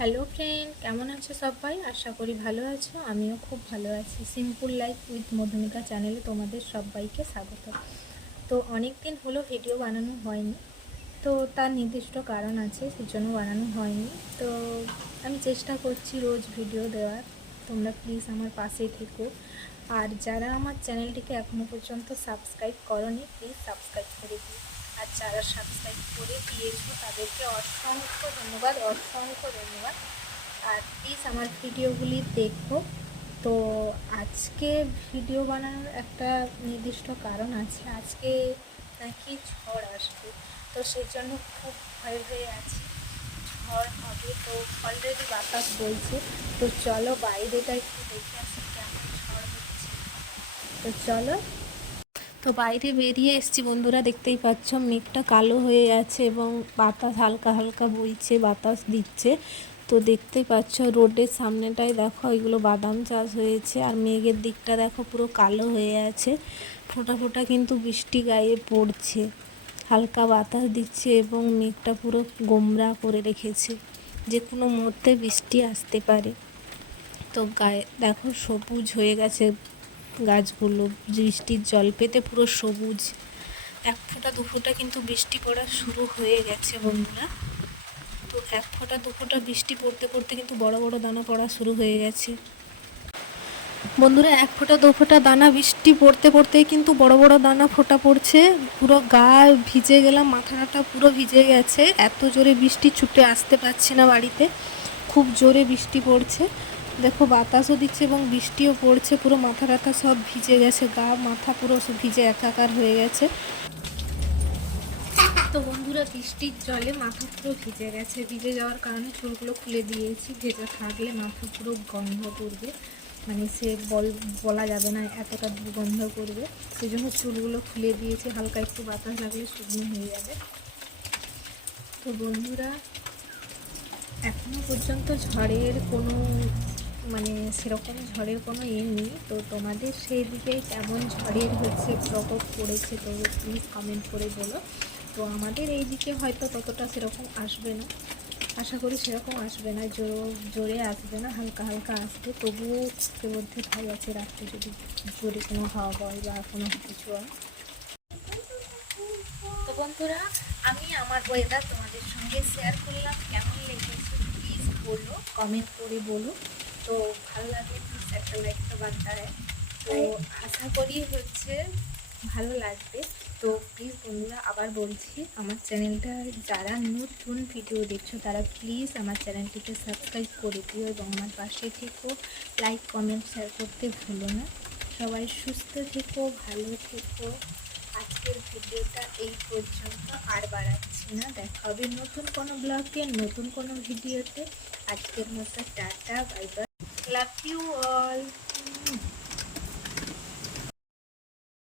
Hello friend, কেমন আছো সবাই? আশা করি ভালো আছো। আমিও খুব ভালো আছি। সিম্পল লাইফ উইথ মধুমিতা চ্যানেলে তোমাদের সবাইকে স্বাগত। তো অনেক দিন হলো ভিডিও বানানো হয়নি, তো তার নির্দিষ্ট কারণ আছে, সেজন্য বানানো হয়নি। তো আমি চেষ্টা করছি রোজ ভিডিও দেওয়ার। তোমরা প্লিজ আমার পাশে থেকো। আর যারা আমার চ্যানেলটিকে এখনও পর্যন্ত সাবস্ক্রাইব করোনি, প্লিজ সাবস্ক্রাইব করে দিও। আর যারা সাবস্ক্রাইব করে দিয়েছো তাদেরকে অসংখ্য ধন্যবাদ, অসংখ্য ধন্যবাদ। আর প্লিজ আমার ভিডিওগুলি দেখো। তো আজকে ভিডিও বানানোর একটা নির্দিষ্ট কারণ আছে। আজকে নাকি ঝড় আসবে, তো সেই জন্য খুব ভয় হয়ে আছি। ঝড় হবে, তো অলরেডি বাতাস বইছে। তো চলো বাইরেটা একটু দেখে আসি কেমন ঝড় হচ্ছে। তো চলো। তো বাইরে বেরিয়ে এসেছি বন্ধুরা, দেখতেই পাচ্ছ মেঘটা কালো হয়ে আছে এবং বাতাস হালকা হালকা বইছে, বাতাস দিচ্ছে। তো দেখতেই পাচ্ছ রোডের সামনেটায় দেখো এগুলো বাদাম চাষ হয়েছে, আর মেঘের দিকটা দেখো পুরো কালো হয়ে আছে। ফোঁটা ফোঁটা কিন্তু বৃষ্টি গায়ে পড়ছে, হালকা বাতাস দিচ্ছে এবং মেঘটা পুরো গোমরা করে রেখেছে, যে কোনো মুহূর্তে বৃষ্টি আসতে পারে। তো গায়ে দেখো সবুজ হয়ে গেছে গাছগুলো, বৃষ্টির জল পেতে পুরো সবুজ। এক ফোঁটা দু ফোঁটা কিন্তু বৃষ্টি পড়া শুরু হয়ে গেছে বন্ধুরা। তো এক ফোঁটা দু ফোঁটা বৃষ্টি পড়তে পড়তে কিন্তু বড় বড় দানা পড়া শুরু হয়ে গেছে বন্ধুরা। এক ফোঁটা দু ফোঁটা দানা বৃষ্টি পড়তে পড়তেই কিন্তু বড় বড় দানা ফোঁটা পড়ছে। পুরো গা ভিজে গেলাম, মাথাটা পুরো ভিজে গেছে, এত জোরে বৃষ্টি, ছুটে আসতে পারছি না বাড়িতে, খুব জোরে বৃষ্টি পড়ছে। দেখো বাতাসও দিচ্ছে এবং বৃষ্টিও পড়ছে, পুরো মাথা টাথা সব ভিজে গেছে, গা মাথা পুরো ভিজে একাকার হয়ে গেছে। তো বন্ধুরা বৃষ্টির জলে মাথা পুরো ভিজে গেছে, ভিজে যাওয়ার কারণে চুলগুলো খুলে দিয়েছি। ভেজা থাকলে মাথা পুরো গন্ধ করবে, মানে সে বলা যাবে না, এতটা দুর্গন্ধ করবে। সেই জন্য চুলগুলো খুলে দিয়েছি, হালকা একটু বাতাস লাগলে শুকনো হয়ে যাবে। তো বন্ধুরা এখনও পর্যন্ত ঝড়ের কোনো সেরকম ঝড়ের কোনো নেই। তো তোমাদের সেই দিকে কেমন ঝড়ের প্রকোপ পড়েছে, তো প্লিজ কমেন্ট করে বলো। তো আমাদের এই দিকে হয়তো ততটা সেরকম আসবে না, আশা করি সেরকম আসবে না, জোরে আসবে না, হালকা হালকা আসবে। তবুও এর মধ্যে ভয় আছে, রাত্রে যদি জোরে কোনো হাওয়া বয় বা কোনো কিছু হয়। তো বন্ধুরা আমি আমার ওয়েদার তোমাদের সঙ্গে শেয়ার করলাম, কেমন লেগেছে প্লিজ বলো, কমেন্ট করে বলো। তো ভালো লাগলে প্লিজ একটা লাইক তো বার্তা है। তো আশা করি ভালো লাগবে। তো প্লিজ বন্ধুরা আবার বলছি, আমার চ্যানেলটা যারা নতুন ভিডিও দেখছো তারা প্লিজ আমার চ্যানেলটিকে সাবস্ক্রাইব করে দিও এবং আমার পাশে থেকো, লাইক কমেন্ট শেয়ার করতে ভুলো না। সবাই সুস্থ থেকো, ভালো থেকো। আজকের ভিডিওটা এই পর্যন্ত, আর বাড়াচ্ছি না। দেখা হবে নতুন কোনো ব্লগে, নতুন কোনো ভিডিওতে। আজকের মতো tata, bye bye, love you all.